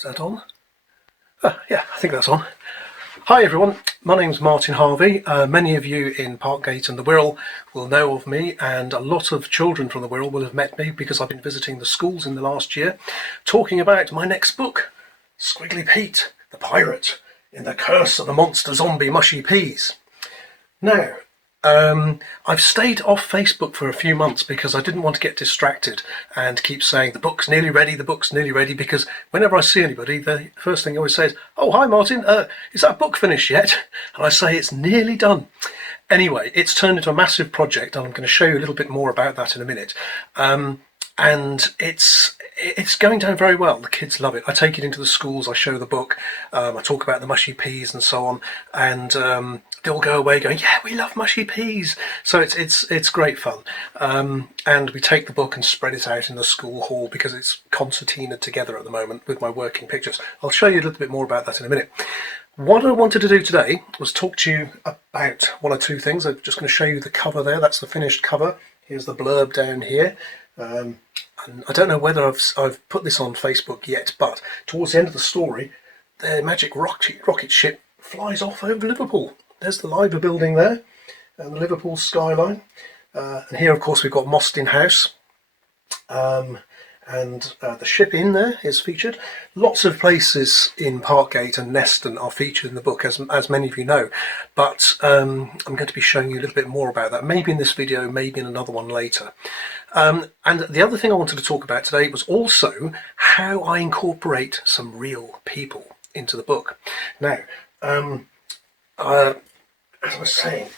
Is that on? Yeah, I think that's on. Hi everyone, my name's Martyn Harvey. Many of you in Parkgate and the Wirral will know of me, and a lot of children from the Wirral will have met me because I've been visiting the schools in the last year talking about my next book, Squiggly Pete, the Pirate in the Curse of the Monster Zombie Mushy Peas. Now, I've stayed off Facebook for a few months because I didn't want to get distracted and keep saying the book's nearly ready, because whenever I see anybody, the first thing I always say is, "Oh, hi Martin, is that book finished yet?" And I say it's nearly done. Anyway, it's turned into a massive project, and I'm going to show you a little bit more about that in a minute. And it's going down very well. The kids love it. I take it into the schools, I show the book, I talk about the mushy peas and so on, and they all go away going, "Yeah, we love mushy peas." So it's great fun. And we take the book and spread it out in the school hall because it's concertinaed together at the moment with my working pictures. I'll show you a little bit more about that in a minute. What I wanted to do today was talk to you about one or two things. I'm just going to show you the cover there. That's the finished cover. Here's the blurb down here. And I don't know whether I've put this on Facebook yet, but towards the end of the story, their magic rocket ship flies off over Liverpool. There's the Liver building there, and the Liverpool skyline. And here, of course, we've got Mostyn House. And the ship in there is featured. Lots of places in Parkgate and Neston are featured in the book, as many of you know. But I'm going to be showing you a little bit more about that, maybe in this video, maybe in another one later. And the other thing I wanted to talk about today was also how I incorporate some real people into the book. Now, as I was saying,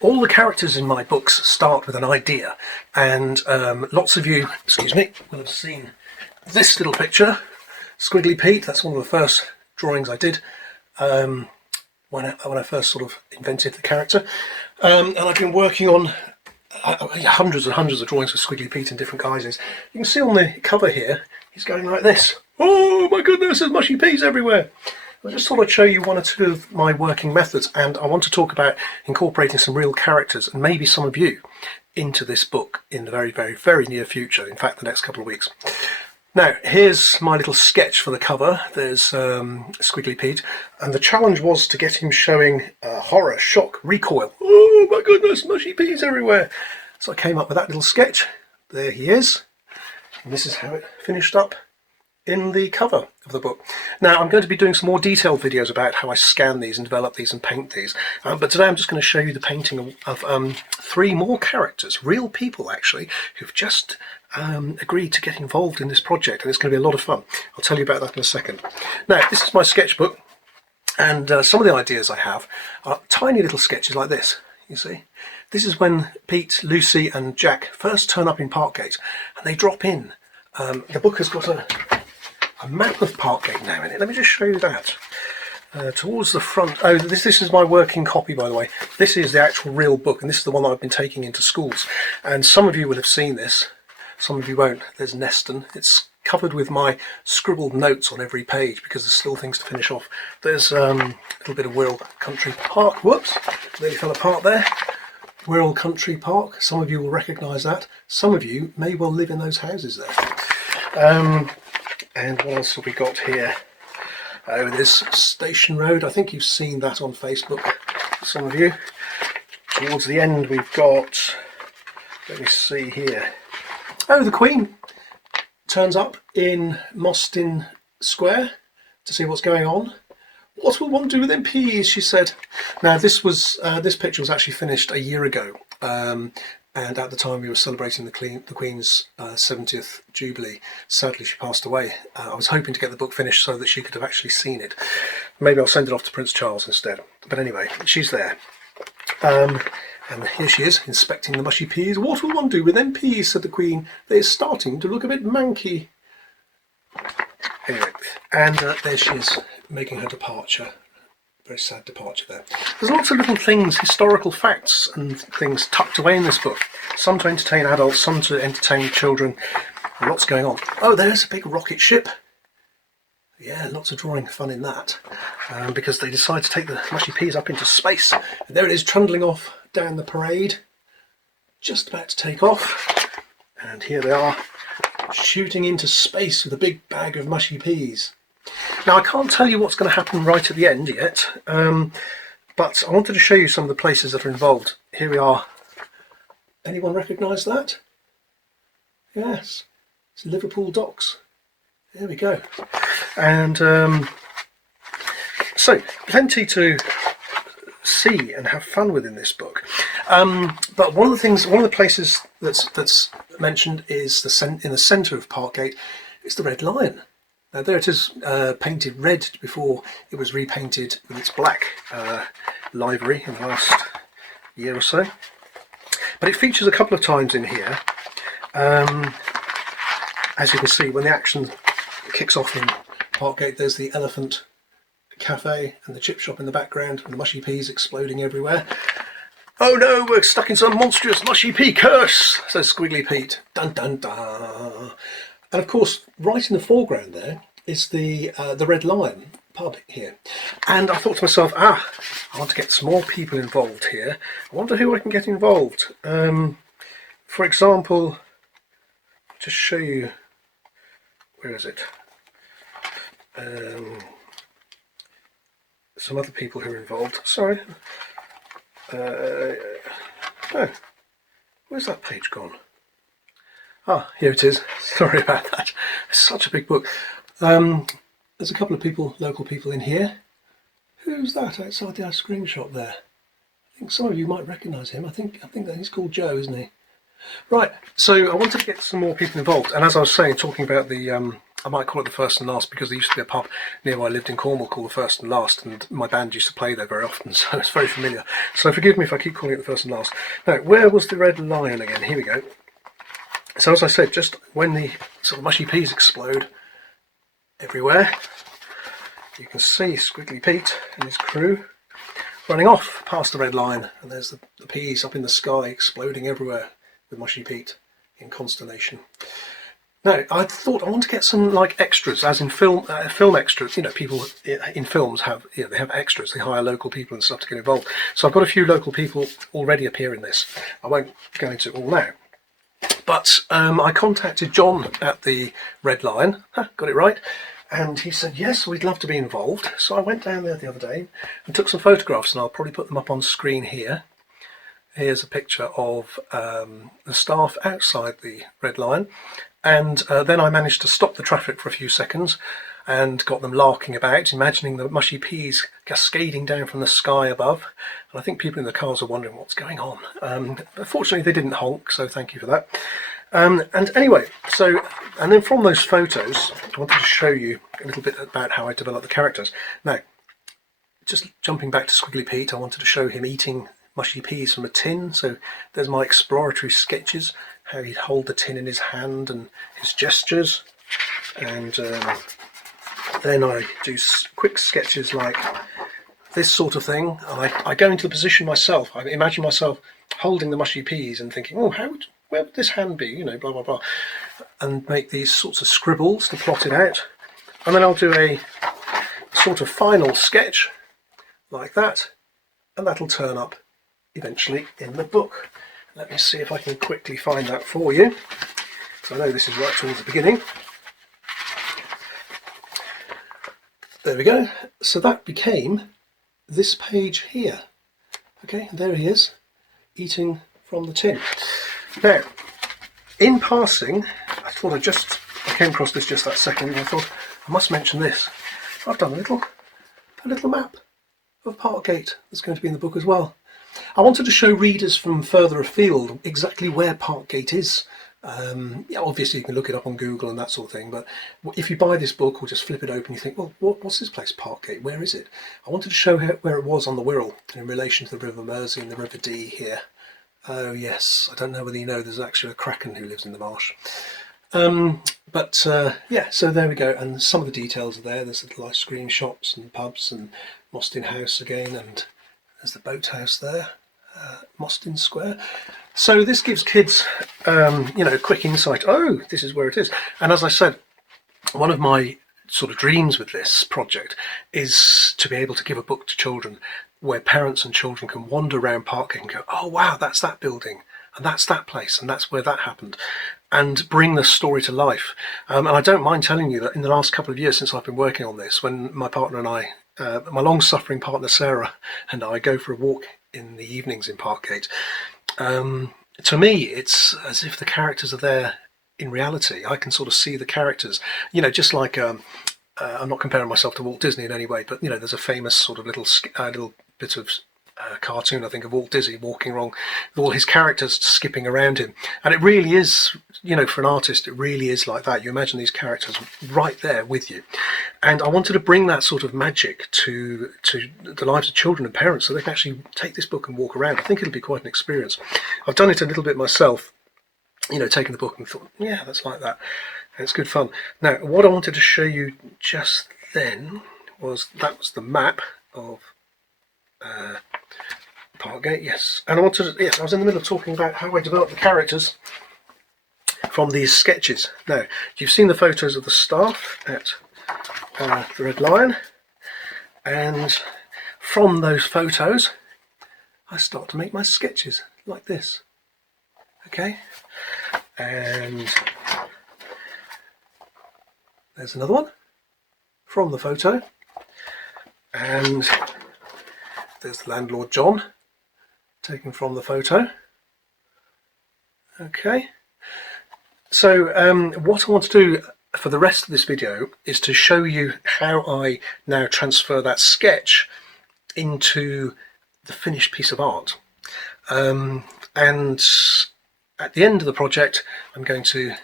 all the characters in my books start with an idea, and lots of you, excuse me, will have seen this little picture, Squiggly Pete. That's one of the first drawings I did when I first sort of invented the character, and I've been working on hundreds and hundreds of drawings of Squiggly Pete in different guises. You can see on the cover here, he's going like this. Oh my goodness, there's mushy peas everywhere. I just thought I'd show you one or two of my working methods, and I want to talk about incorporating some real characters and maybe some of you into this book in the very, very, very near future, in fact the next couple of weeks. Now, here's my little sketch for the cover. There's Squiggly Pete, and the challenge was to get him showing horror, shock, recoil. Oh my goodness, mushy peas everywhere. So I came up with that little sketch. There he is, and this is how it finished up in the cover of the book. Now, I'm going to be doing some more detailed videos about how I scan these and develop these and paint these, but today I'm just going to show you the painting of three more characters, real people actually, who've just agreed to get involved in this project, and it's going to be a lot of fun. I'll tell you about that in a second. Now, this is my sketchbook, and some of the ideas I have are tiny little sketches like this, you see. This is when Pete, Lucy and Jack first turn up in Parkgate, and they drop in. The book has got a map of Parkgate now in it. Let me just show you that. Towards the front, oh, this is my working copy, by the way. This is the actual real book, and this is the one that I've been taking into schools. And some of you will have seen this, some of you won't. There's Neston. It's covered with my scribbled notes on every page because there's still things to finish off. There's a little bit of Wirral Country Park. Whoops, nearly fell apart there. Wirral Country Park. Some of you will recognise that. Some of you may well live in those houses there. And what else have we got here? Oh, there's Station Road. I think you've seen that on Facebook, some of you. Towards the end we've got, let me see here. Oh, the Queen turns up in Mostyn Square to see what's going on. "What will one do with them peas?" she said. Now this picture was actually finished a year ago. And at the time we were celebrating the Queen's 70th Jubilee. Sadly, she passed away. I was hoping to get the book finished so that she could have actually seen it. Maybe I'll send it off to Prince Charles instead. But anyway, she's there. And here she is, inspecting the mushy peas. "What will one do with them peas?" said the Queen. "They're starting to look a bit manky." Anyway, and there she is, making her departure. Very sad departure there. There's lots of little things, historical facts and things tucked away in this book. Some to entertain adults, some to entertain children. Lots going on. Oh, there's a big rocket ship. Yeah, lots of drawing fun in that. Because they decide to take the mushy peas up into space. And there it is, trundling off down the parade. Just about to take off. And here they are shooting into space with a big bag of mushy peas. Now, I can't tell you what's going to happen right at the end yet, but I wanted to show you some of the places that are involved. Here we are. Anyone recognise that? Yes, it's Liverpool Docks. There we go. And so, plenty to see and have fun with in this book. But one of the places that's mentioned is in the centre of Parkgate is the Red Lion. Now there it is, painted red before it was repainted with its black livery in the last year or so. But it features a couple of times in here. As you can see, when the action kicks off in Parkgate, there's the elephant cafe and the chip shop in the background and the mushy peas exploding everywhere. Oh no, we're stuck in some monstrous mushy pea curse, says Squiggly Pete. Dun dun dun. And of course, right in the foreground there is the Red Lion pub here. And I thought to myself, I want to get some more people involved here. I wonder who I can get involved. For example, just show you, where is it? Some other people who are involved. Sorry. Oh, where's that page gone? Ah, here it is. Sorry about that. It's such a big book. There's a couple of people, local people in here. Who's that outside the ice cream shop there? I think some of you might recognise him. I think that he's called Joe, isn't he? Right, so I wanted to get some more people involved, and as I was saying, talking about the, I might call it the First and Last because there used to be a pub near where I lived in Cornwall called the First and Last, and my band used to play there very often, so it's very familiar. So forgive me if I keep calling it the First and Last. Now, where was the Red Lion again? Here we go. So as I said, just when the sort of mushy peas explode everywhere, you can see Squiggly Pete and his crew running off past the Red Lion, and there's the peas up in the sky exploding everywhere with Mushy Pete in consternation. Now, I thought I want to get some like extras, as in film extras. You know, people in films have, they have extras. They hire local people and stuff to get involved. So I've got a few local people already appear in this. I won't go into it all now. But I contacted John at the Red Lion. Got it right. And he said, yes, we'd love to be involved. So I went down there the other day and took some photographs, and I'll probably put them up on screen here. Here's a picture of the staff outside the Red Lion, and then I managed to stop the traffic for a few seconds and got them larking about, imagining the mushy peas cascading down from the sky above. And I think people in the cars are wondering what's going on. Fortunately, they didn't honk, so thank you for that. And anyway, and then from those photos, I wanted to show you a little bit about how I developed the characters. Now, just jumping back to Squiggly Pete, I wanted to show him eating mushy peas from a tin. So there's my exploratory sketches, how he'd hold the tin in his hand and his gestures. And then I do quick sketches like this sort of thing. I go into the position myself. I imagine myself holding the mushy peas and thinking, oh, where would this hand be? You know, blah, blah, blah. And make these sorts of scribbles to plot it out. And then I'll do a sort of final sketch like that. And that'll turn up eventually in the book. Let me see if I can quickly find that for you. So I know this is right towards the beginning. There we go. So that became this page here. Okay, and there he is, eating from the tin. Now, in passing, I came across this just that second, and I thought I must mention this. I've done a little map of Parkgate that's going to be in the book as well. I wanted to show readers from further afield exactly where Parkgate is. Yeah, obviously you can look it up on Google and that sort of thing, but if you buy this book or just flip it open, you think, well, what's this place, Parkgate? Where is it? I wanted to show where it was on the Wirral in relation to the River Mersey and the River Dee here. Oh yes, I don't know whether you know, there's actually a kraken who lives in the marsh. Yeah, so there we go, and some of the details are there. There's little ice cream shops and pubs and Mostyn House again, and there's the boathouse there, Mostyn Square. So this gives kids, a quick insight. Oh, this is where it is. And as I said, one of my sort of dreams with this project is to be able to give a book to children where parents and children can wander around Parkgate and go, oh wow, that's that building, and that's that place, and that's where that happened. and bring the story to life. And I don't mind telling you that in the last couple of years since I've been working on this, when my partner and I, my long-suffering partner Sarah and I go for a walk in the evenings in Parkgate, to me it's as if the characters are there in reality. I can sort of see the characters, you know, just like I'm not comparing myself to Walt Disney in any way, but you know, there's a famous sort of little bit of cartoon, I think, of Walt Disney walking along with all his characters skipping around him, and it really is, you know, for an artist, it really is like that. You imagine these characters right there with you, and I wanted to bring that sort of magic to the lives of children and parents, so they can actually take this book and walk around. I think it'll be quite an experience. I've done it a little bit myself, you know, taken the book and thought, yeah, that's like that, and it's good fun. Now, what I wanted to show you just then was the map of Parkgate, yes. And I wanted to, yes, I was in the middle of talking about how I developed the characters from these sketches. Now, you've seen the photos of the staff at the Red Lion, and from those photos I start to make my sketches like this. Okay, and there's another one from the photo, and there's the landlord John, taken from the photo. Okay, so what I want to do for the rest of this video is to show you how I now transfer that sketch into the finished piece of art. And at the end of the project, I'm going to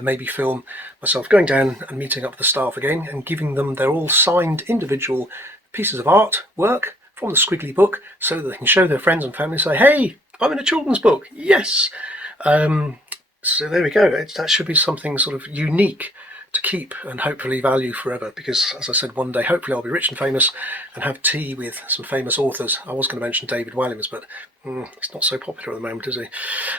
maybe film myself going down and meeting up with the staff again and giving them their all signed individual pieces of art work from the Squiggly book, so that they can show their friends and family and say, hey, I'm in a children's book, yes. So there we go. That should be something sort of unique to keep and hopefully value forever, because as I said, one day hopefully I'll be rich and famous and have tea with some famous authors. I was going to mention David Walliams, but it's not so popular at the moment, is he?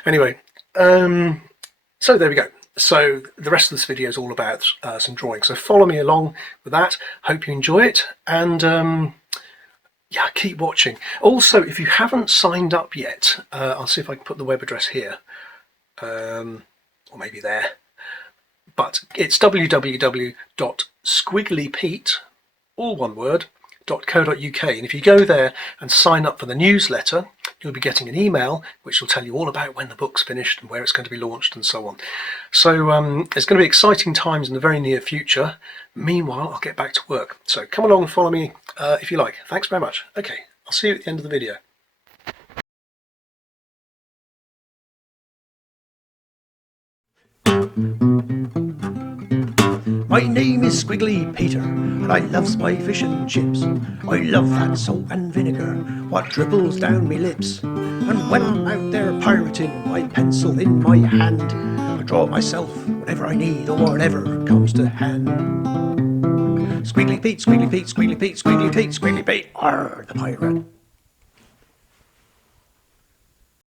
Anyway, so there we go. So the rest of this video is all about some drawing, so follow me along with that. Hope you enjoy it, and yeah, keep watching. Also, if you haven't signed up yet, I'll see if I can put the web address here, or maybe there, but it's www.squigglypete, all one word, .co.uk, and if you go there and sign up for the newsletter, you'll be getting an email which will tell you all about when the book's finished and where it's going to be launched and so on. So there's going to be exciting times in the very near future. Meanwhile, I'll get back to work. So come along and follow me if you like. Thanks very much. Okay, I'll see you at the end of the video. My name is Squiggly Peter, and I loves my fish and chips. I love that salt and vinegar, what dribbles down me lips. And when I'm out there pirating, my pencil in my hand, I draw myself whatever I need or whatever comes to hand. Squiggly Pete, Squiggly Pete, Squiggly Pete, Squiggly Pete, Squiggly Pete, arr, the pirate.